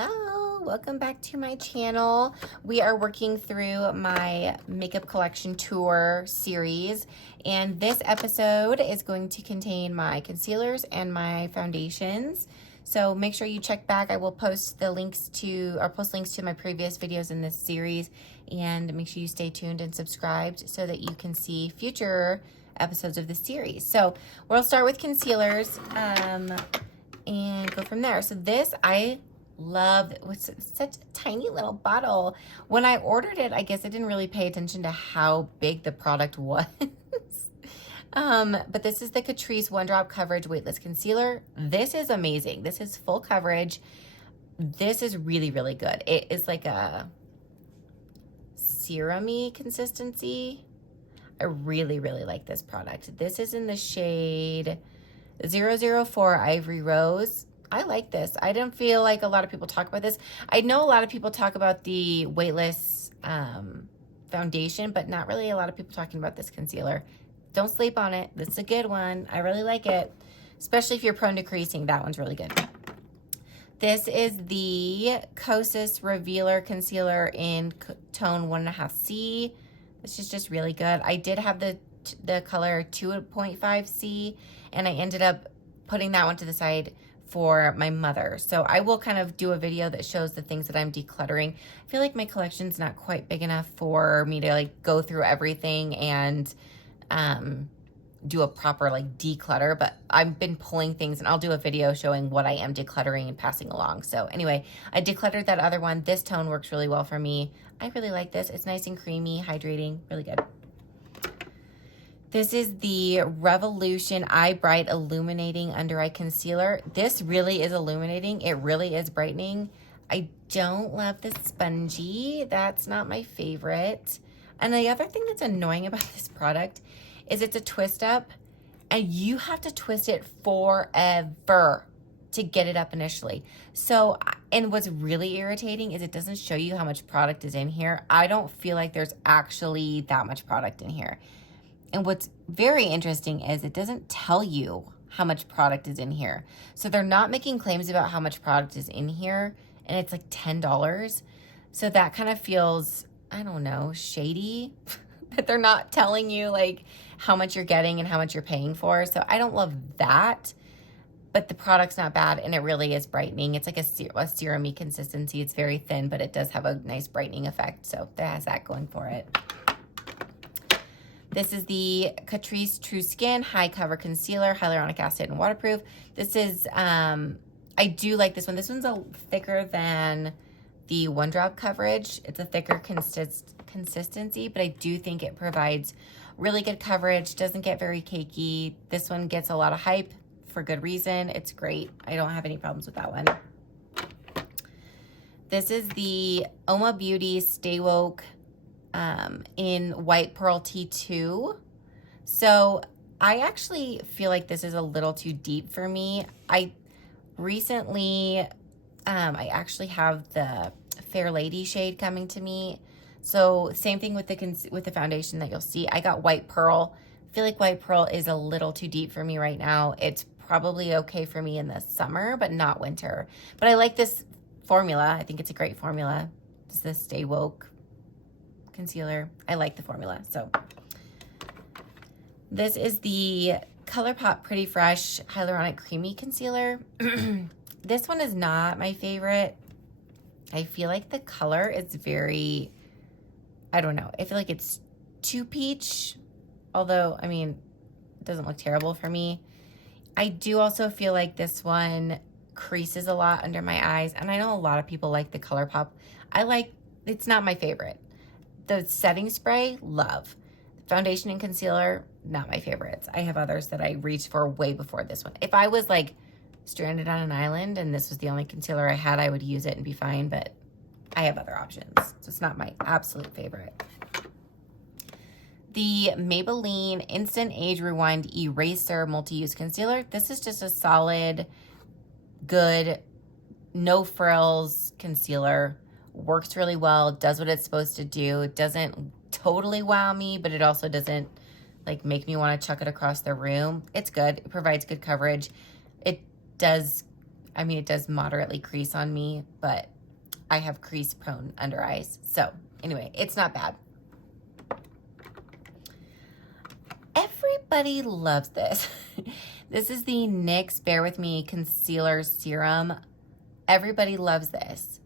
Hello, welcome back to my channel. We are working through my makeup collection tour series, and this episode is going to contain my concealers and my foundations. So make sure you check back. I will post links to my previous videos in this series, and make sure you stay tuned and subscribed so that you can see future episodes of this series. So we'll start with concealers and go from there. So this I love. It was such a tiny little bottle. When I ordered it, I guess I didn't really pay attention to how big the product was. But this is the Catrice One Drop Coverage Weightless Concealer. This is amazing. This is full coverage. This is really, really good. It is like a serum-y consistency. I really, really like this product. This is in the shade 004 Ivory Rose. I like this. I don't feel like a lot of people talk about this. I know a lot of people talk about the weightless foundation, but not really a lot of people talking about this concealer. Don't sleep on it. This is a good one. I really like it, especially if you're prone to creasing. That one's really good. This is the Kosas Revealer Concealer in tone 1.5C. This is just really good. I did have the color 2.5C, and I ended up putting that one to the side for my mother. So I will kind of do a video that shows the things that I'm decluttering. I feel like my collection's not quite big enough for me to like go through everything and do a proper like declutter, but I've been pulling things, and I'll do a video showing what I am decluttering and passing along. So anyway, I decluttered that other one. This tone works really well for me. I really like this. It's nice and creamy, hydrating, really good. This is the Revolution Eye Bright Illuminating Under Eye Concealer. This really is illuminating. It really is brightening. I don't love the spongy. That's not my favorite. And the other thing that's annoying about this product is it's a twist up, and you have to twist it forever to get it up initially. So, and what's really irritating is it doesn't show you how much product is in here. I don't feel like there's actually that much product in here. And what's very interesting is it doesn't tell you how much product is in here. So they're not making claims about how much product is in here, and it's like $10. So that kind of feels, I don't know, shady that they're not telling you like how much you're getting and how much you're paying for. So I don't love that, but the product's not bad, and it really is brightening. It's like a serum-y consistency. It's very thin, but it does have a nice brightening effect. So that has that going for it. This is the Catrice True Skin High Cover Concealer, Hyaluronic Acid and Waterproof. This is, I do like this one. This one's a thicker than the One Drop Coverage. It's a thicker consistency, but I do think it provides really good coverage, doesn't get very cakey. This one gets a lot of hype for good reason. It's great. I don't have any problems with that one. This is the Oma Beauty Stay Woke in White Pearl T2. So I actually feel like this is a little too deep for me. I recently, I actually have the Fair Lady shade coming to me. So same thing with the foundation that you'll see. I got White Pearl. I feel like White Pearl is a little too deep for me right now. It's probably okay for me in the summer, but not winter. But I like this formula. I think it's a great formula. It's the Stay Woke concealer. I like the formula. So this is the ColourPop Pretty Fresh Hyaluronic Creamy Concealer. This one is not my favorite. I feel like the color is very, I don't know. I feel like it's too peach, although, I mean, it doesn't look terrible for me. I do also feel like this one creases a lot under my eyes, and I know a lot of people like the ColourPop. It's not my favorite. The setting spray, love. Foundation and concealer, not my favorites. I have others that I reached for way before this one. If I was like stranded on an island and this was the only concealer I had, I would use it and be fine, but I have other options. So it's not my absolute favorite. The Maybelline Instant Age Rewind Eraser Multi-Use Concealer. This is just a solid, good, no frills concealer. Works really well, does what it's supposed to do. It doesn't totally wow me, but it also doesn't like make me want to chuck it across the room. It's good. It provides good coverage. It does I mean, it does moderately crease on me, but I have crease prone under eyes. So anyway, it's not bad. Everybody loves this. This is the NYX Bear With Me Concealer Serum. Everybody loves this.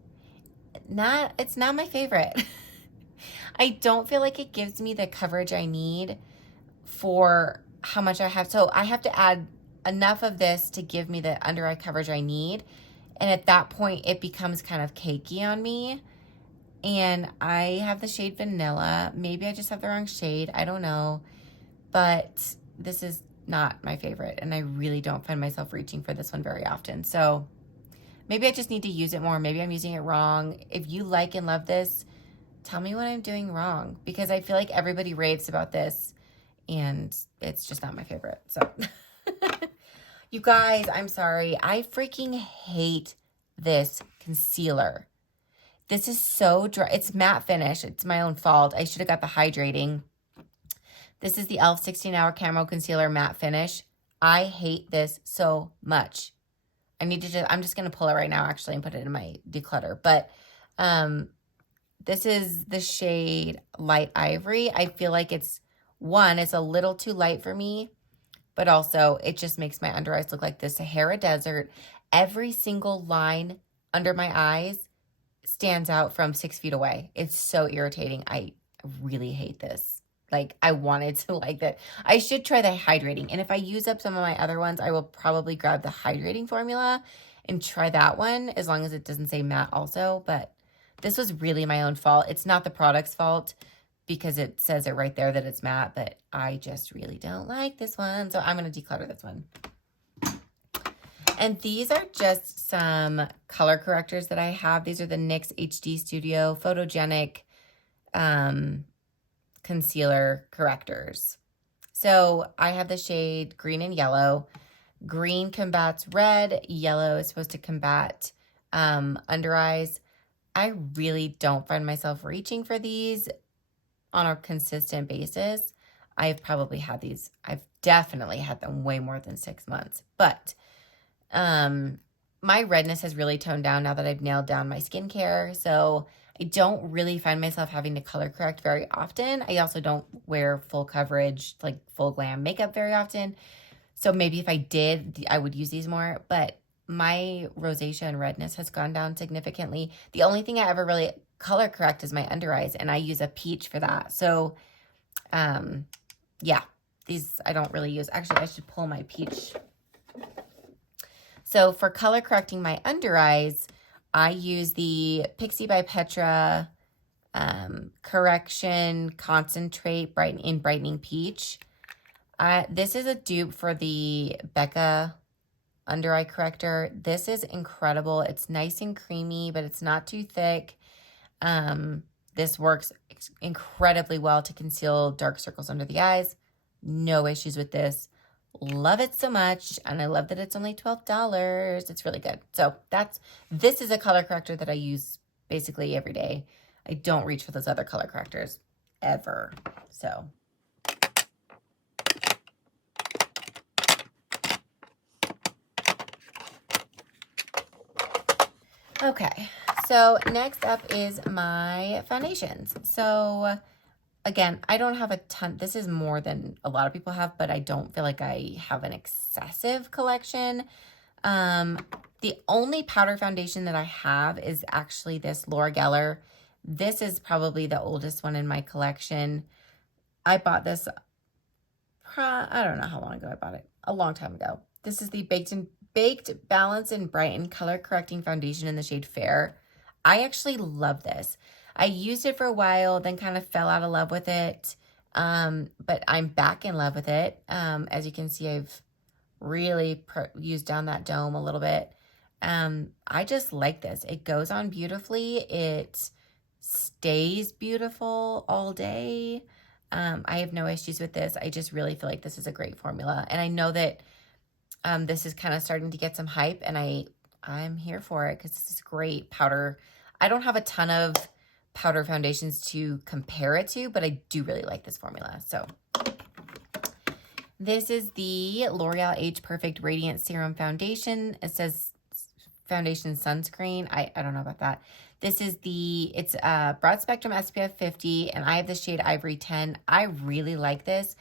It's not my favorite. I don't feel like it gives me the coverage I need for how much I have. So I have to add enough of this to give me the under eye coverage I need. And at that point, it becomes kind of cakey on me. And I have the shade Vanilla. Maybe I just have the wrong shade. I don't know. But this is not my favorite. And I really don't find myself reaching for this one very often. So maybe I just need to use it more. Maybe I'm using it wrong. If you like and love this, tell me what I'm doing wrong. Because I feel like everybody raves about this. And it's just not my favorite. So, you guys, I'm sorry. I freaking hate this concealer. This is so dry. It's matte finish. It's my own fault. I should have got the hydrating. This is the e.l.f. 16-Hour Camo Concealer Matte Finish. I hate this so much. I'm just going to pull it right now, actually, and put it in my declutter. But this is the shade Light Ivory. I feel like it's a little too light for me, but also it just makes my under eyes look like the Sahara Desert. Every single line under my eyes stands out from 6 feet away. It's so irritating. I really hate this. Like, I wanted to like that. I should try the hydrating. And if I use up some of my other ones, I will probably grab the hydrating formula and try that one, as long as it doesn't say matte also. But this was really my own fault. It's not the product's fault, because it says it right there that it's matte, but I just really don't like this one. So I'm going to declutter this one. And these are just some color correctors that I have. These are the NYX HD Studio Photogenic Concealer Correctors. So I have the shade Green and Yellow. Green combats red. Yellow is supposed to combat under eyes. I really don't find myself reaching for these on a consistent basis. I've definitely had them way more than 6 months. But my redness has really toned down now that I've nailed down my skincare. So I don't really find myself having to color correct very often. I also don't wear full coverage, like full glam makeup very often. So maybe if I did, I would use these more. But my rosacea and redness has gone down significantly. The only thing I ever really color correct is my under eyes, and I use a peach for that. So yeah, these I don't really use. Actually, I should pull my peach. So for color correcting my under eyes, I use the Pixie by Petra Correction Concentrate Brightening Peach. This is a dupe for the Becca under eye corrector. This is incredible. It's nice and creamy, but it's not too thick. This works incredibly well to conceal dark circles under the eyes. No issues with this. Love it so much, and I love that it's only $12. It's really good. So this is a color corrector that I use basically every day. I don't reach for those other color correctors ever. So okay, so next up is my foundations. So again, I don't have a ton. This is more than a lot of people have, but I don't feel like I have an excessive collection. The only powder foundation that I have is actually this Laura Geller. This is probably the oldest one in my collection. I bought this, I don't know how long ago I bought it. A long time ago. This is the Baked Balance and Brighten Color Correcting Foundation in the shade Fair. I actually love this. I used it for a while, then kind of fell out of love with it. But I'm back in love with it. As you can see, I've really used down that dome a little bit. I just like this. It goes on beautifully. It stays beautiful all day. I have no issues with this. I just really feel like this is a great formula. And I know that this is kind of starting to get some hype, and I'm here for it because this is great powder. I don't have a ton of powder foundations to compare it to, but I do really like this formula. So this is the L'Oreal Age Perfect Radiant Serum Foundation. It says foundation sunscreen. I don't know about that. This is it's broad spectrum SPF 50, and I have the shade Ivory 10. I really like this.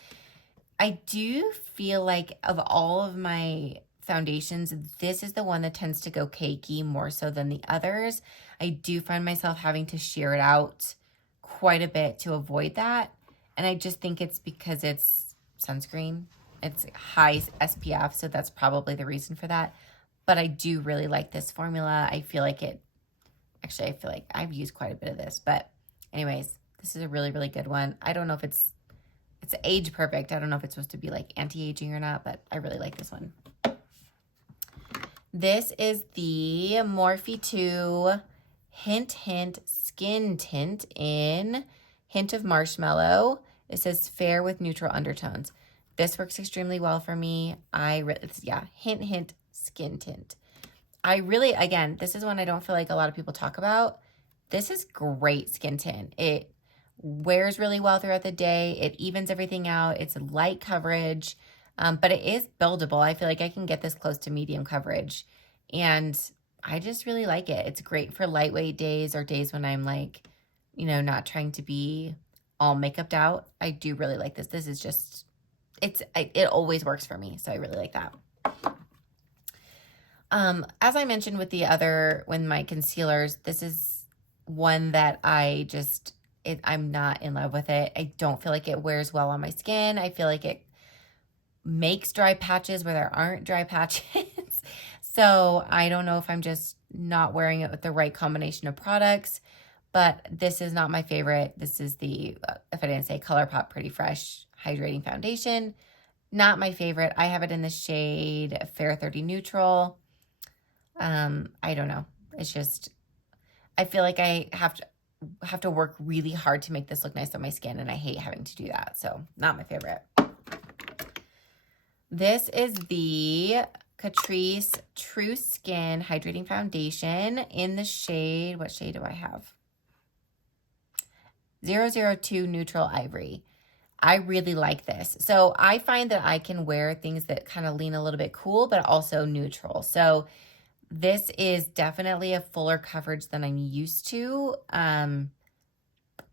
I do feel like of all of my foundations, this is the one that tends to go cakey more so than the others. I do find myself having to sheer it out quite a bit to avoid that. And I just think it's because it's sunscreen. It's high SPF, so that's probably the reason for that. But I do really like this formula. I feel like actually, I feel like I've used quite a bit of this. But anyways, this is a really, really good one. I don't know if it's age perfect. I don't know if it's supposed to be like anti-aging or not, but I really like this one. This is the Morphe 2 Hint Hint Skin Tint in Hint of Marshmallow. It says fair with neutral undertones. This works extremely well for me. Hint Hint Skin Tint. Again, this is one I don't feel like a lot of people talk about. This is great skin tint. It wears really well throughout the day. It evens everything out. It's light coverage, but it is buildable. I feel like I can get this close to medium coverage, and I just really like it. It's great for lightweight days or days when I'm like, not trying to be all makeuped out. I do really like this. This is just, it always works for me, so I really like that. As I mentioned with my concealers, this is one that I'm not in love with it. I don't feel like it wears well on my skin. I feel like it makes dry patches where there aren't dry patches. So I don't know if I'm just not wearing it with the right combination of products, but this is not my favorite. This is the, if I didn't say, ColourPop Pretty Fresh Hydrating Foundation. Not my favorite. I have it in the shade Fair 30 Neutral. I don't know. It's just, I feel like I have to work really hard to make this look nice on my skin, and I hate having to do that. So not my favorite. This is the Catrice True Skin Hydrating Foundation in the shade, what shade do I have? 002 Neutral Ivory. I really like this. So I find that I can wear things that kind of lean a little bit cool, but also neutral. So this is definitely a fuller coverage than I'm used to, but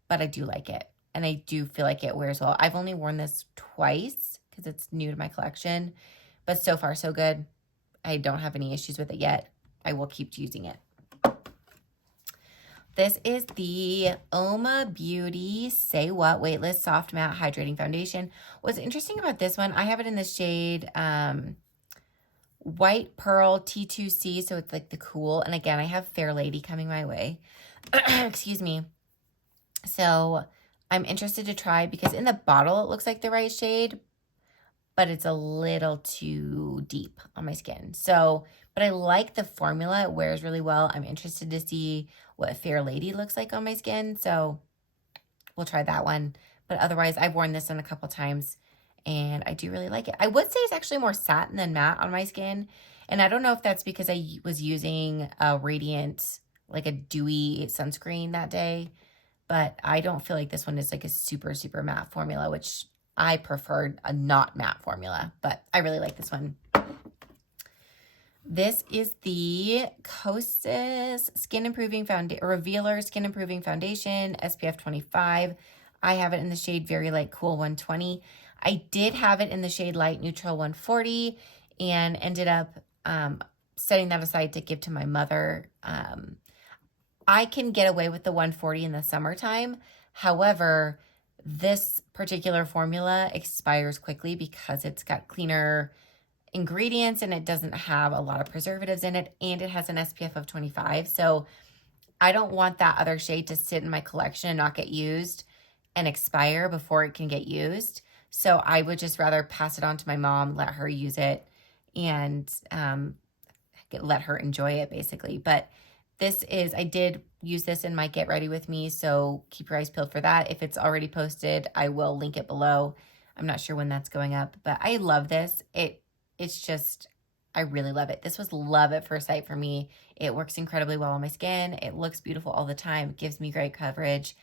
I do like it. And I do feel like it wears well. I've only worn this twice because it's new to my collection, but so far so good. I don't have any issues with it yet. I will keep using it. This is the Oma Beauty Say What Weightless Soft Matte Hydrating Foundation. What's interesting about this one, I have it in the shade White Pearl T2C, so it's like the cool. And again, I have Fair Lady coming my way. Excuse me. So I'm interested to try because in the bottle it looks like the right shade, but it's a little too deep on my skin. So, but I like the formula. It wears really well. I'm interested to see what Fair Lady looks like on my skin. So we'll try that one. But otherwise, I've worn this one a couple times and I do really like it. I would say it's actually more satin than matte on my skin. And I don't know if that's because I was using a Radiant, like a dewy sunscreen that day. But I don't feel like this one is like a super, super matte formula, which I preferred a not matte formula, but I really like this one. This is the Kosas Skin Improving Revealer Skin Improving Foundation, SPF 25. I have it in the shade Very Light Cool 120. I did have it in the shade Light Neutral 140 and ended up setting that aside to give to my mother. I can get away with the 140 in the summertime. However, this particular formula expires quickly because it's got cleaner ingredients and it doesn't have a lot of preservatives in it, and it has an SPF of 25. So I don't want that other shade to sit in my collection and not get used and expire before it can get used. So I would just rather pass it on to my mom, let her use it, and let her enjoy it basically. But I did use this in my Get Ready With Me, so keep your eyes peeled for that. If it's already posted, I will link it below. I'm not sure when that's going up, but I love this. It's just, I really love it. This was love at first sight for me. It works incredibly well on my skin. It looks beautiful all the time. It gives me great coverage.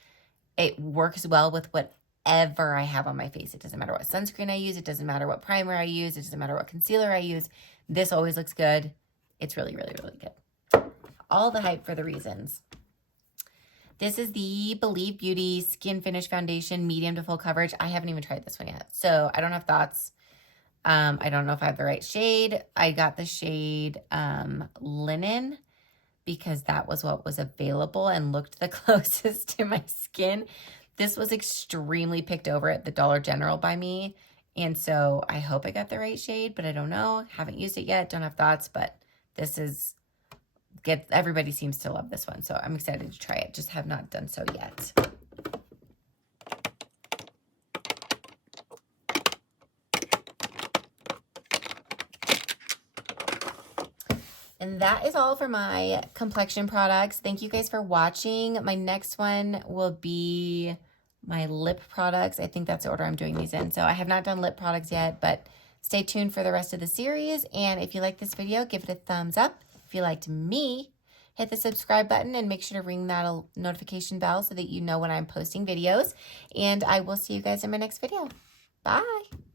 It works well with whatever I have on my face. It doesn't matter what sunscreen I use. It doesn't matter what primer I use. It doesn't matter what concealer I use. This always looks good. It's really, really, really good. all the hype for the reasons. This is the Believe Beauty Skin Finish Foundation, medium to full coverage. I haven't even tried this one yet, so I don't have thoughts. I don't know if I have the right shade. I got the shade Linen because that was what was available and looked the closest to my skin. This was extremely picked over at the Dollar General by me, and so I hope I got the right shade, but I don't know. Haven't used it yet, don't have thoughts, but this is... everybody seems to love this one, so I'm excited to try it. Just have not done so yet. And that is all for my complexion products. Thank you guys for watching. My next one will be my lip products. I think that's the order I'm doing these in. So I have not done lip products yet, but stay tuned for the rest of the series. And if you like this video, give it a thumbs up. If you liked me, hit the subscribe button and make sure to ring that notification bell so that you know when I'm posting videos. And I will see you guys in my next video. Bye.